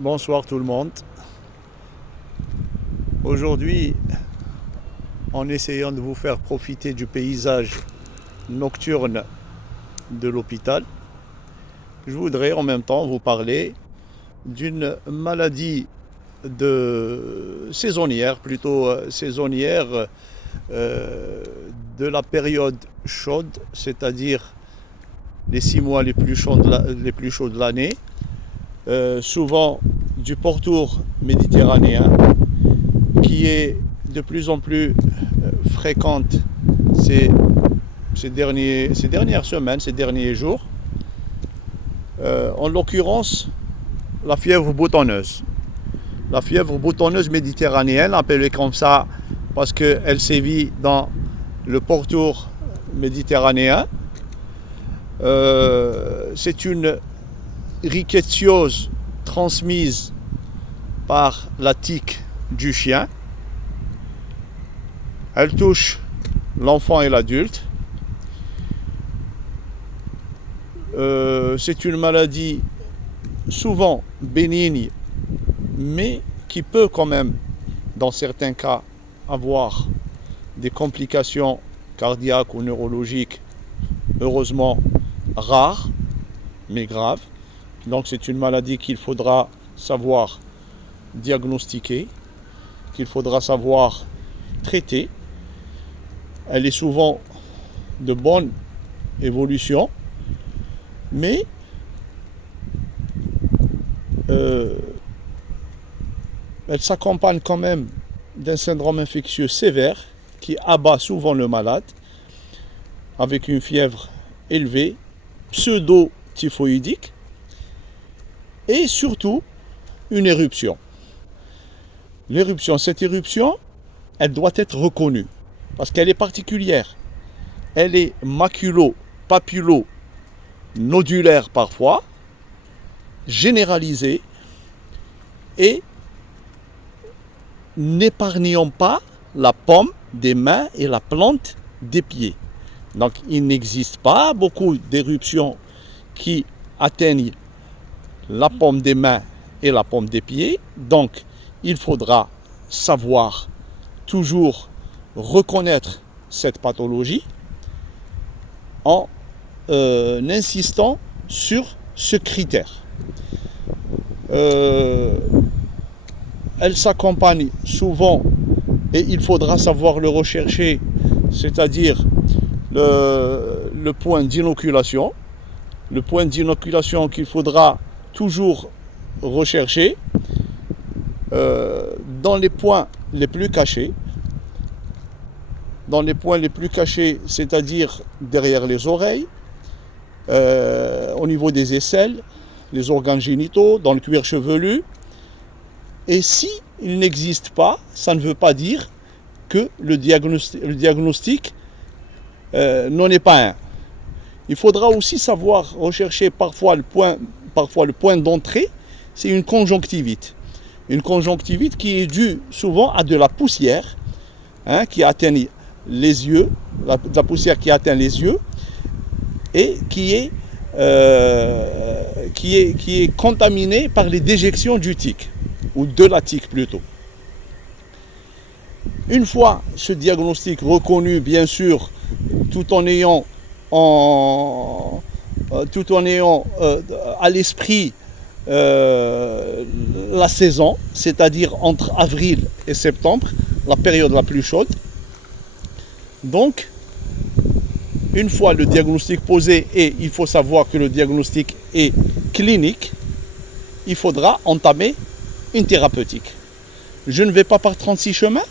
Bonsoir tout le monde. Aujourd'hui, en essayant de vous faire profiter du paysage nocturne de l'hôpital, je voudrais en même temps vous parler d'une maladie saisonnière, de la période chaude, c'est-à-dire les 6 mois les plus chauds de l'année, souvent du pourtour méditerranéen, qui est de plus en plus fréquente ces dernières semaines, ces derniers jours. En l'occurrence, la fièvre boutonneuse. La fièvre boutonneuse méditerranéenne, appelée comme ça parce qu'elle sévit dans le pourtour méditerranéen. C'est une rickettsiose transmise par la tique du chien. Elle touche l'enfant et l'adulte. C'est une maladie souvent bénigne, mais qui peut quand même, dans certains cas, avoir des complications cardiaques ou neurologiques, heureusement rares, mais graves. Donc c'est une maladie qu'il faudra savoir diagnostiquer, qu'il faudra savoir traiter. Elle est souvent de bonne évolution, mais elle s'accompagne quand même d'un syndrome infectieux sévère qui abat souvent le malade avec une fièvre élevée, pseudo-typhoïdique, et surtout une éruption. Cette éruption, elle doit être reconnue parce qu'elle est particulière. Elle est maculo-papullo-nodulaire parfois, généralisée, et n'épargnons pas la paume des mains et la plante des pieds. Donc il n'existe pas beaucoup d'éruptions qui atteignent la paume des mains et la paume des pieds. Donc il faudra savoir toujours reconnaître cette pathologie en insistant sur ce critère. Elle s'accompagne souvent, et il faudra savoir le rechercher, c'est-à-dire le point d'inoculation. Le point d'inoculation qu'il faudra toujours rechercher dans les points les plus cachés. Dans les points les plus cachés, c'est-à-dire derrière les oreilles, au niveau des aisselles, les organes génitaux, dans le cuir chevelu. Et si il n'existe pas, ça ne veut pas dire que le diagnostic n'en est pas un. Il faudra aussi savoir rechercher parfois le point d'entrée, c'est une conjonctivite. Une conjonctivite qui est due souvent à de la poussière qui atteint les yeux, la poussière qui atteint les yeux et qui est contaminée par les déjections du tique, ou de la tique plutôt. Une fois ce diagnostic reconnu, bien sûr, tout en ayant à l'esprit la saison, c'est-à-dire entre avril et septembre, la période la plus chaude. Donc, une fois le diagnostic posé, et il faut savoir que le diagnostic est clinique, il faudra entamer une thérapeutique. Je ne vais pas par 36 chemins.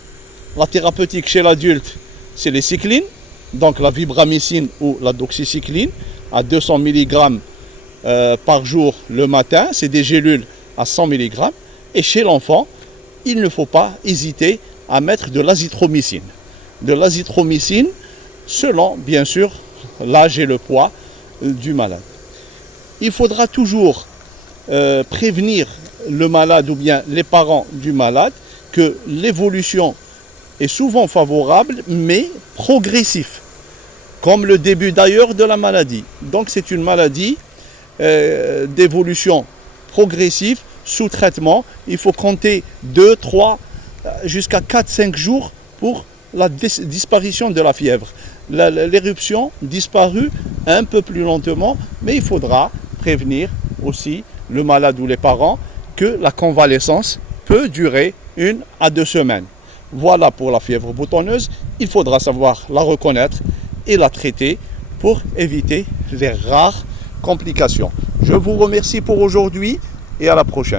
La thérapeutique chez l'adulte, c'est les cyclines, donc la vibramycine ou la doxycycline à 200 mg par jour le matin, c'est des gélules à 100 mg. Et chez l'enfant, il ne faut pas hésiter à mettre de l'azithromycine. De l'azithromycine selon, bien sûr, l'âge et le poids du malade. Il faudra toujours prévenir le malade ou bien les parents du malade que l'évolution est souvent favorable mais progressif, comme le début d'ailleurs de la maladie. Donc c'est une maladie d'évolution progressive sous traitement. Il faut compter 2, 3, jusqu'à 4, 5 jours pour la disparition de la fièvre. L'éruption disparue un peu plus lentement, mais il faudra prévenir aussi le malade ou les parents que la convalescence peut durer 1 à 2 semaines. Voilà pour la fièvre boutonneuse. Il faudra savoir la reconnaître et la traiter pour éviter les rares complications. Je vous remercie pour aujourd'hui et à la prochaine.